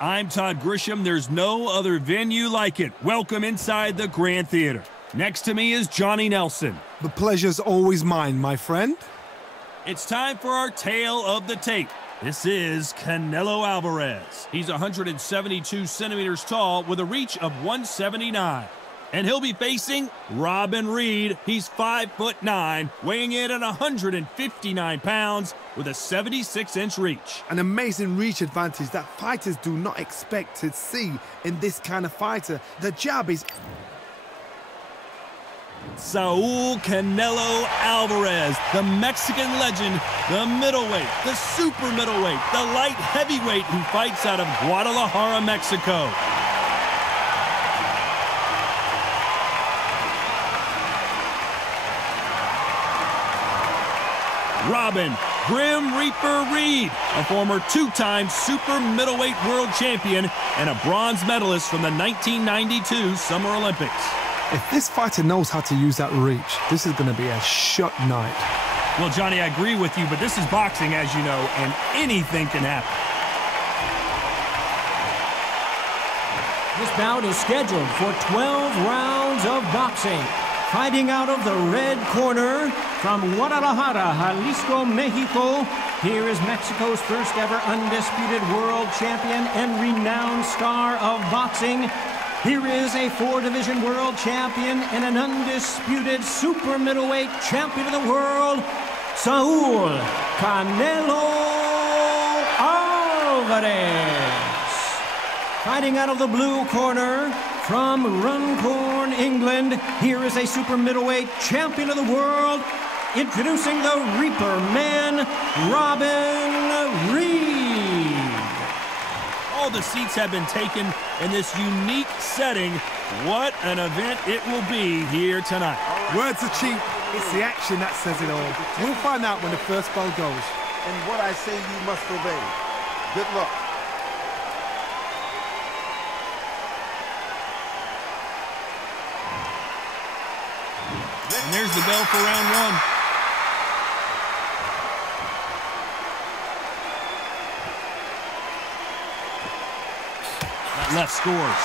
I'm Todd Grisham. There's no other venue like it. Welcome inside the Grand Theater. Next to me is Johnny Nelson. The pleasure's always mine, my friend. It's time for our tale of the tape. This is Canelo Alvarez. He's 172 centimeters tall with a reach of 179. And he'll be facing Reid. He's 5'9", weighing in at 159 pounds with a 76-inch reach. An amazing reach advantage that fighters do not expect to see in this kind of fighter. The jab is... Saul Canelo Alvarez, the Mexican legend, the middleweight, the super middleweight, the light heavyweight who fights out of Guadalajara, Mexico. Grim Reaper Reid, a former two-time super middleweight world champion and a bronze medalist from the 1992 Summer Olympics. If this fighter knows how to use that reach, this is going to be a shut night. Well, Johnny, I agree with you, but this is boxing, as you know, and anything can happen. This bout is scheduled for 12 rounds of boxing. Fighting out of the red corner from Guadalajara, Jalisco, Mexico, here is Mexico's first ever undisputed world champion and renowned star of boxing. Here is a four-division world champion and an undisputed super middleweight champion of the world, Saul Canelo Alvarez. Fighting out of the blue corner from Runcorn, England, here is a super middleweight champion of the world, introducing the Reaper Man, Reid. All the seats have been taken in this unique setting. What an event it will be here tonight. Words are cheap. It's the action that says it all. We'll find out when the first bell goes. And what I say you must obey. Good luck. And there's the bell for round one. That left scores.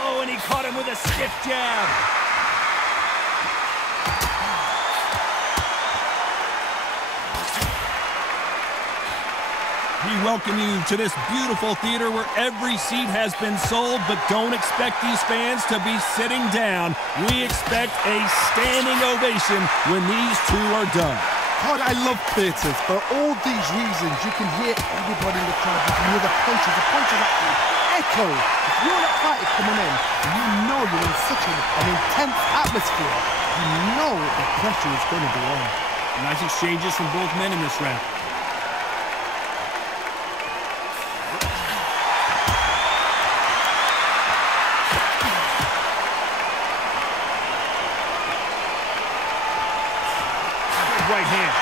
Oh, and he caught him with a stiff jab. We welcome you to this beautiful theater where every seat has been sold, but don't expect these fans to be sitting down. We expect a standing ovation when these two are done. God, I love theatres. For all these reasons, you can hear everybody in the crowd. You can hear the punches actually echo. If you're that fighter coming in, you know you're in such an intense atmosphere. You know the pressure is going to be on. Nice exchanges from both men in this round. Right hand.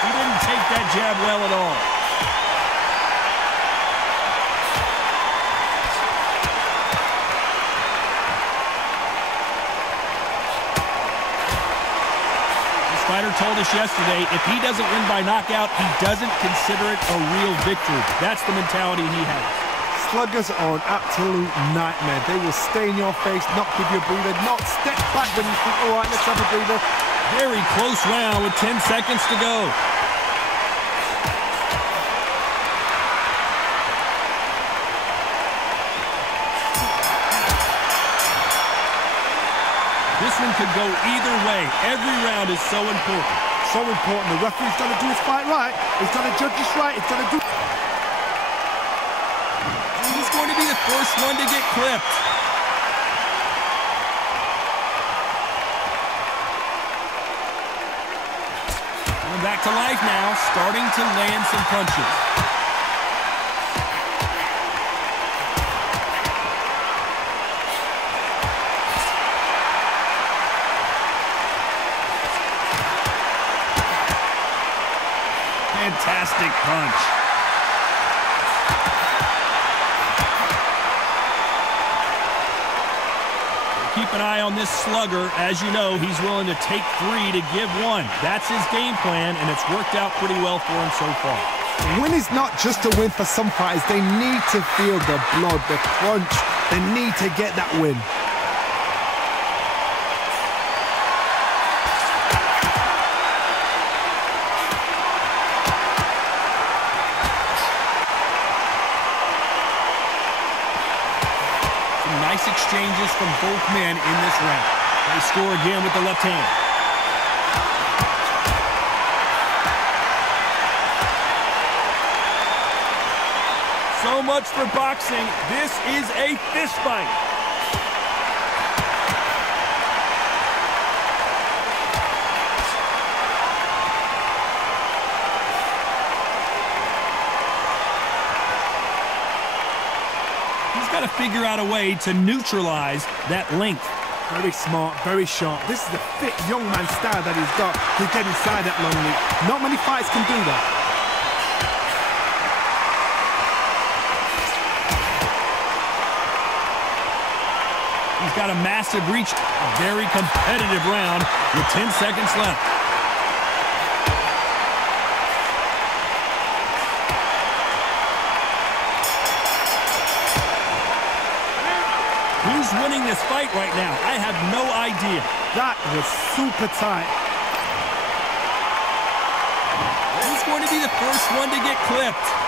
He didn't take that jab well at all. This fighter told us yesterday, if he doesn't win by knockout, he doesn't consider it a real victory. That's the mentality he has. Sluggers are an absolute nightmare. They will stay in your face, not give you a breather, not step back when you think, all right, let's have a breather. Very close round with 10 seconds to go. This one could go either way. Every round is so important. So important. The referee's got to do his fight right. He's got to judge this right. He's got to do... He's going to be the first one to get clipped. Coming back to life now, starting to land some punches. Fantastic punch. Keep an eye on this slugger. As you know, he's willing to take 3 to give 1. That's his game plan, and it's worked out pretty well for him so far. Win is not just a win for some fighters. They need to feel the blood, the crunch. They need to get that win. Some nice exchanges from both men in this round. They score again with the left hand. So much for boxing. This is a fist fight. He's got to figure out a way to neutralize that length. Very smart, very sharp. This is a fit young man style that he's got to get inside that long lead. Not many fights can do that. He's got a massive reach. A very competitive round with 10 seconds left. Who's winning this fight right now? I have no idea. That was super tight. Who's going to be the first one to get clipped?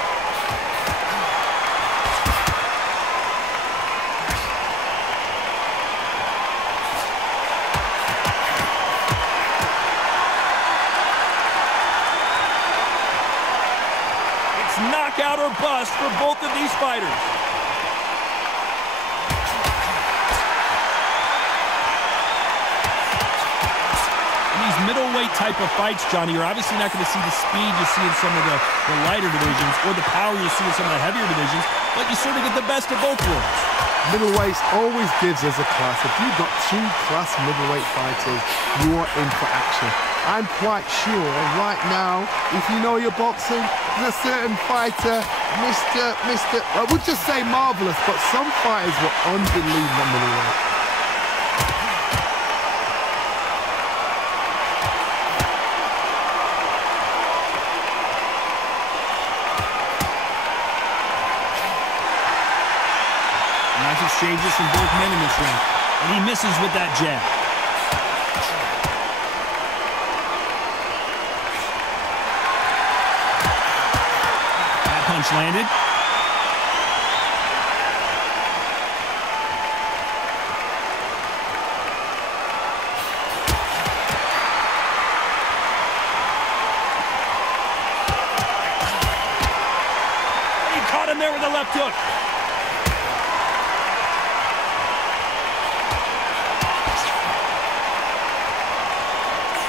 Knockout or bust for both of these fighters. In these middleweight type of fights, Johnny, you're obviously not going to see the speed you see in some of the lighter divisions or the power you see in some of the heavier divisions, but you sort of get the best of both worlds. Middleweight always gives us a class. If you've got 2 class middleweight fighters, you are in for action. I'm quite sure right now, if you know your boxing, there's a certain fighter, I would just say marvelous, but some fighters were unbelievable middleweight. Nice exchanges from both men in this round. And he misses with that jab. That punch landed. He caught him there with a left hook.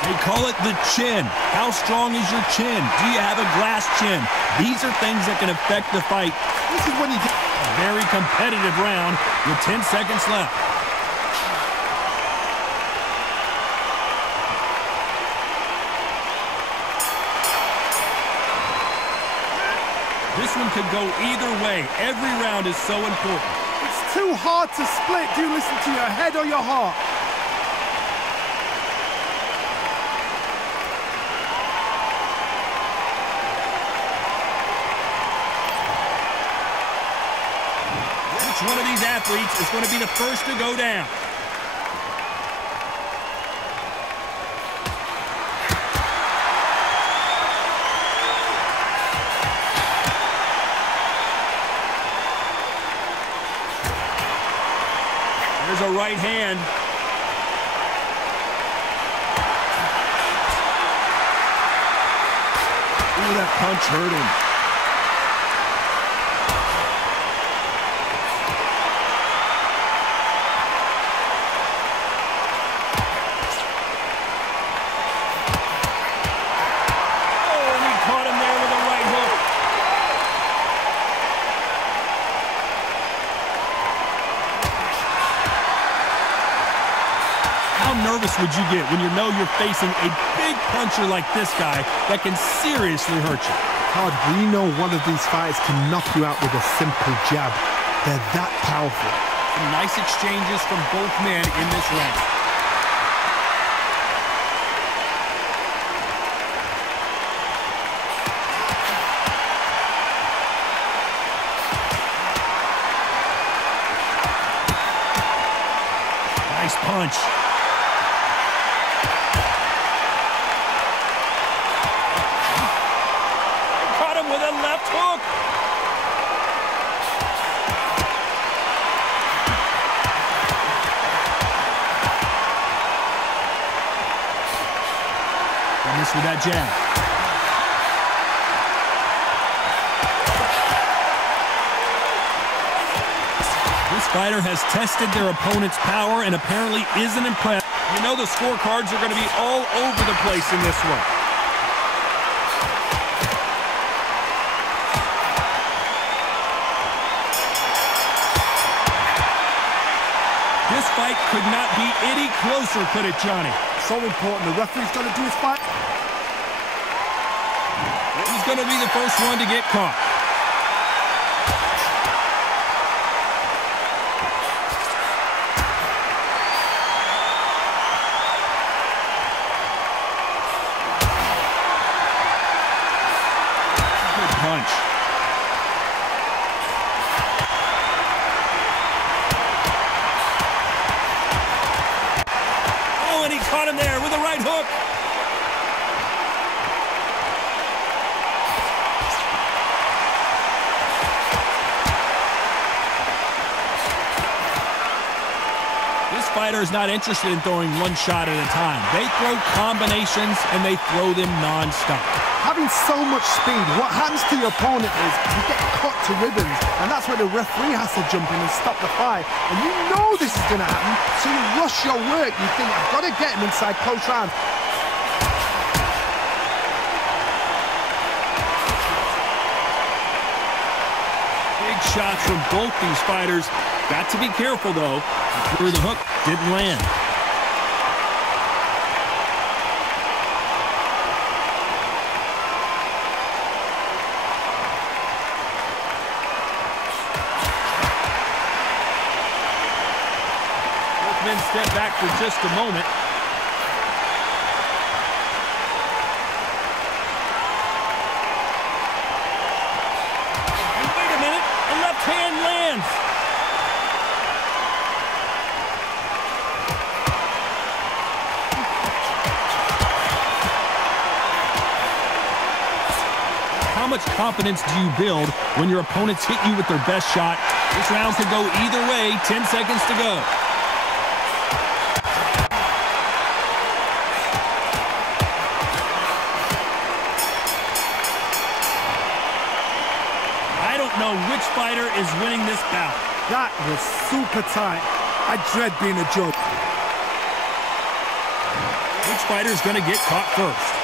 They call it the chin. How strong is your chin? Do you have a glass chin? These are things that can affect the fight. This is when you get A very competitive round with 10 seconds left. This one could go either way. Every round is so important. It's too hard to split. Do you listen to your head or your heart? Which one of these athletes is going to be the first to go down? There's a right hand. Ooh, that punch hurt him. nervous would you get when you know you're facing a big puncher like this guy that can seriously hurt you? Todd, we know one of these fighters can knock you out with a simple jab. They're that powerful. Some nice exchanges from both men in this round. Nice punch. Caught him with a left hook. And this with that jab. This fighter has tested their opponent's power and apparently isn't impressed. You know the scorecards are going to be all over the place in this one. This fight could not be any closer, could it, Johnny? So important. The referee's got to do his fight. He's going to be the first one to get caught. Punch. Oh, and he caught him there with a right hook. This fighter is not interested in throwing one shot at a time. They throw combinations, and they throw them non-stop. Having so much speed, what happens to your opponent is you get cut to ribbons, and that's where the referee has to jump in and stop the fight. And you know this is going to happen, so you rush your work. You think, I've got to get him inside close rounds. Big shots from both these fighters. Got to be careful, though. Through the hook, didn't land. Both men step back for just a moment. And wait a minute, a left hand lands. How much confidence do you build when your opponents hit you with their best shot? This round could go either way. 10 seconds to go. I don't know which fighter is winning this bout. That was super tight. I dread being a judge. Which fighter is going to get caught first?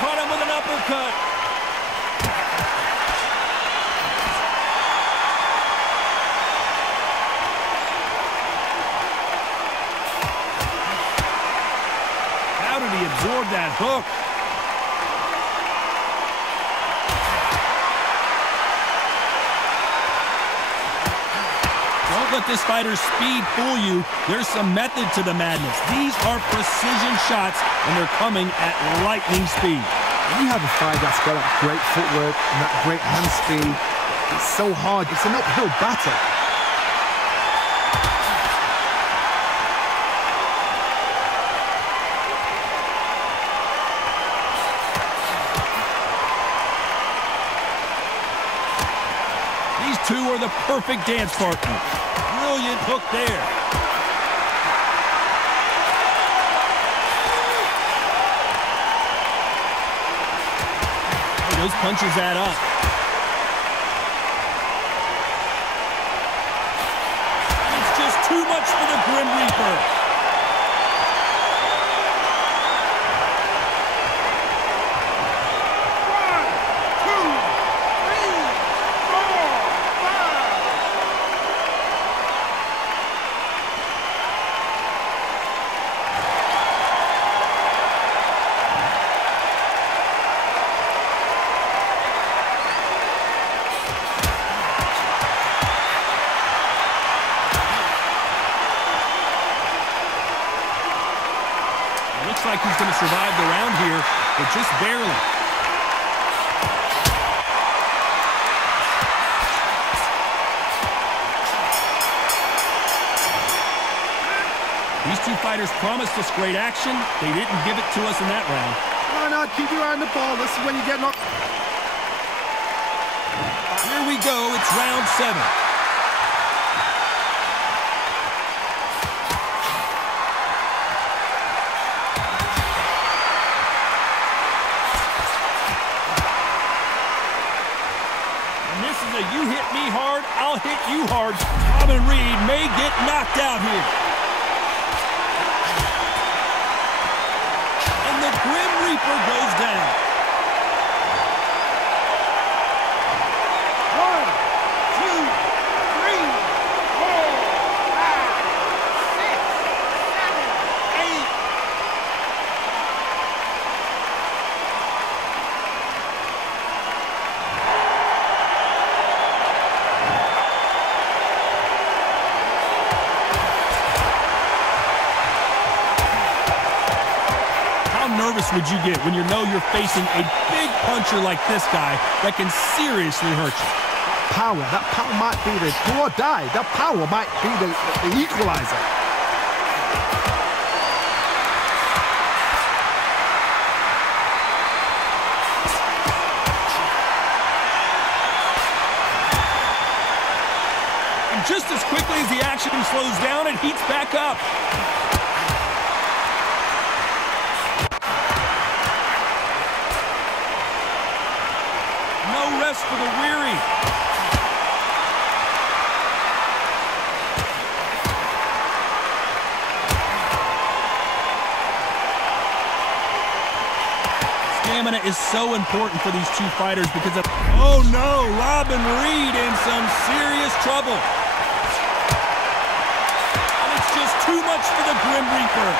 Caught him with an uppercut. How did he absorb that hook? Don't let this fighter's speed fool you. There's some method to the madness. These are precision shots, and they're coming at lightning speed. When you have a fight that's got that great footwork and that great hand speed, it's so hard. It's an uphill battle. These two are the perfect dance partners. Brilliant hook there. Those punches add up. It's just too much for the Grim Reaper. One, two, three, four. looks like he's going to survive the round here, but just barely. These two fighters promised us great action. They didn't give it to us in that round. No, keep your eye on the ball. This is when you get knocked. Here we go. It's round 7. And this is a you hit me hard, I'll hit you hard. Reid may get knocked out here. The Grim Reaper goes down. 1, 2, 3, 4, 5, 6, 7, 8. How nervous would you get when you know you're facing a big puncher like this guy that can seriously hurt you? That power might be the do or die. That power might be the equalizer. And just as quickly as the action slows down, it heats back up. No rest for the weary. Stamina is so important for these two fighters because of... Oh no, Reid in some serious trouble. And it's just too much for the Grim Reaper.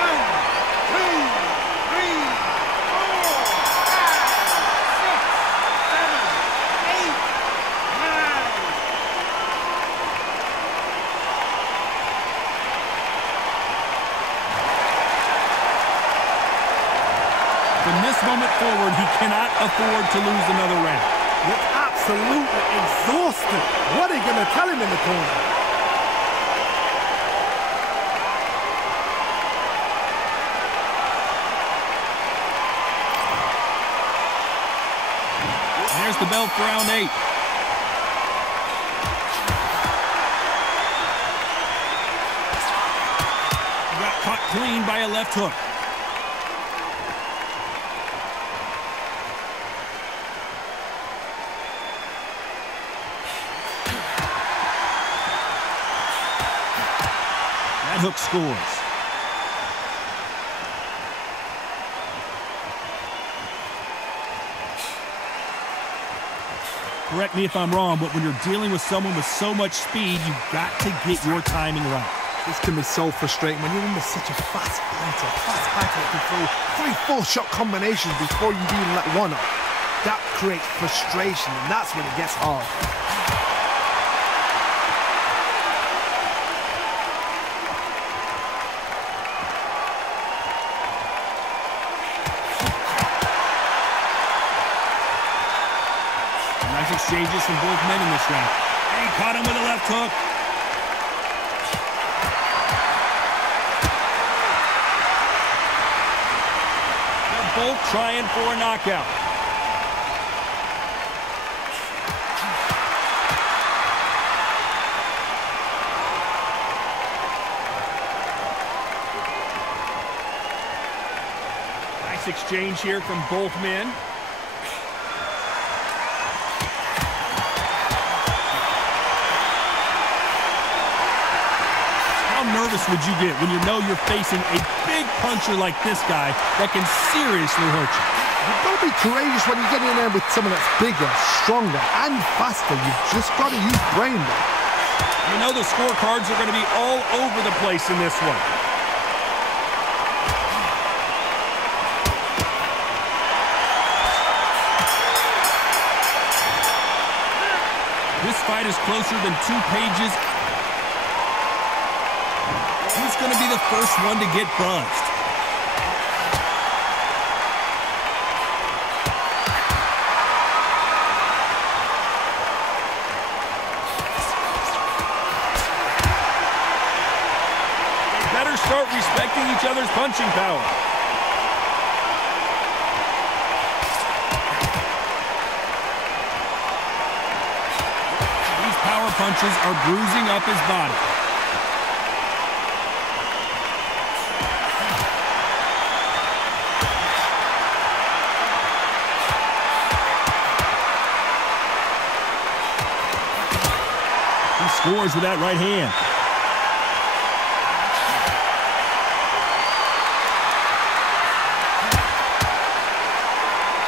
1, 2, 3, 4, 5, 6, 7, 8, 9. From this moment forward, he cannot afford to lose another round. Look absolutely exhausted. What are you going to tell him in the corner? There's the bell for round 8. Got caught clean by a left hook. That hook scores. Correct me if I'm wrong, but when you're dealing with someone with so much speed, you've got to get your timing right. This can be so frustrating when you're in with such a fast fighter that can throw 3, 4 shot combinations before you even let one off. That creates frustration, and that's when it gets hard. Nice exchanges from both men in this round. And he caught him with a left hook. They're both trying for a knockout. Nice exchange here from both men. How nervous would you get when you know you're facing a big puncher like this guy that can seriously hurt you? You've got to be courageous when you get in there with someone that's bigger, stronger, and faster. You've just got to use brain there. You know the scorecards are going to be all over the place in this one. This fight is closer than 2 pages. Who's going to be the first one to get buzzed? They better start respecting each other's punching power. These power punches are bruising up his body. Scores with that right hand.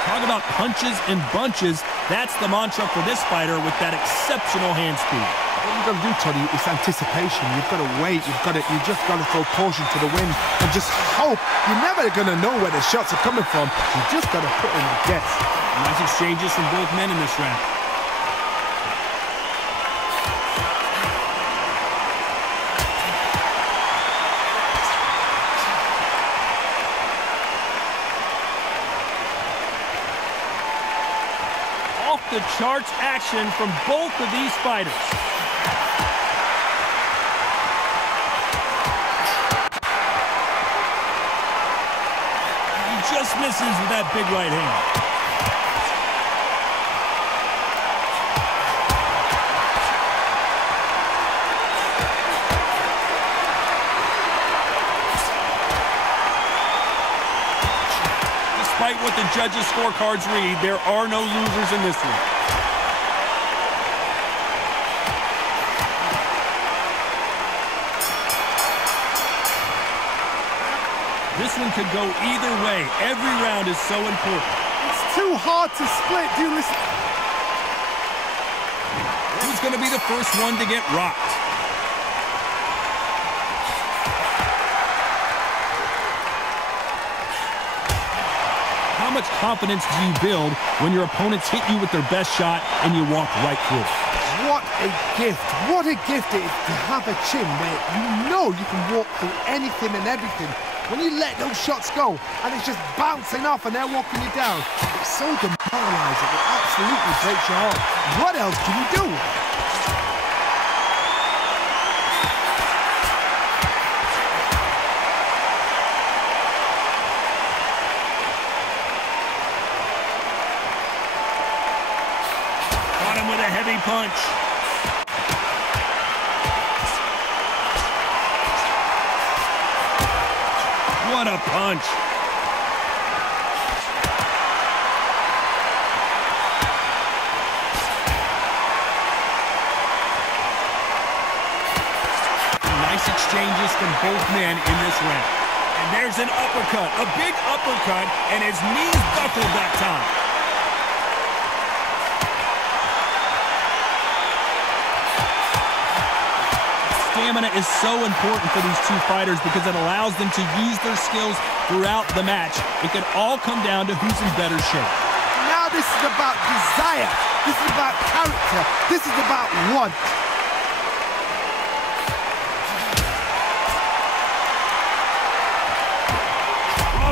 Talk about punches and bunches. That's the mantra for this fighter with that exceptional hand speed. What you've got to do, Tony, is anticipation. You've got to wait. You just got to throw caution to the wind and just hope. You're never going to know where the shots are coming from. You just got to put in a guess. Nice exchanges from both men in this round. The charts action from both of these fighters. He just misses with that big right hand. Despite what the judges' scorecards read, there are no losers in this one. This one could go either way. Every round is so important. It's too hard to split. Do you listen? Who's going to be the first one to get rocked? How much confidence do you build when your opponents hit you with their best shot and you walk right through it? What a gift. What a gift it is to have a chin where you know you can walk through anything and everything. When you let those shots go and it's just bouncing off and they're walking you down, it's so demoralizing. It absolutely breaks your heart. What else can you do? Got him with a heavy punch. What a punch. Nice exchanges from both men in this round. And there's an uppercut, a big uppercut, and his knees buckled that time. Stamina is so important for these two fighters because it allows them to use their skills throughout the match. It could all come down to who's in better shape. Now this is about desire. This is about character. This is about want.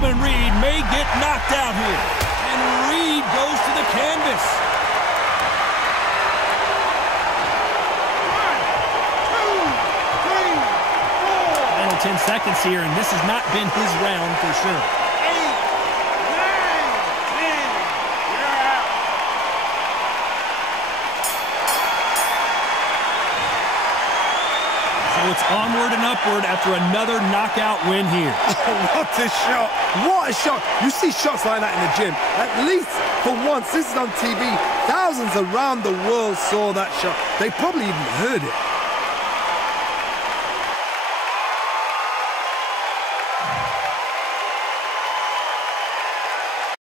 Reid may get knocked out here. And Reid goes to the canvas. 10 seconds here, and this has not been his round for sure. 8, 9, 10, you're out. So it's onward and upward after another knockout win here. What a shot. What a shot. You see shots like that in the gym. At least for once, this is on TV. Thousands around the world saw that shot. They probably even heard it.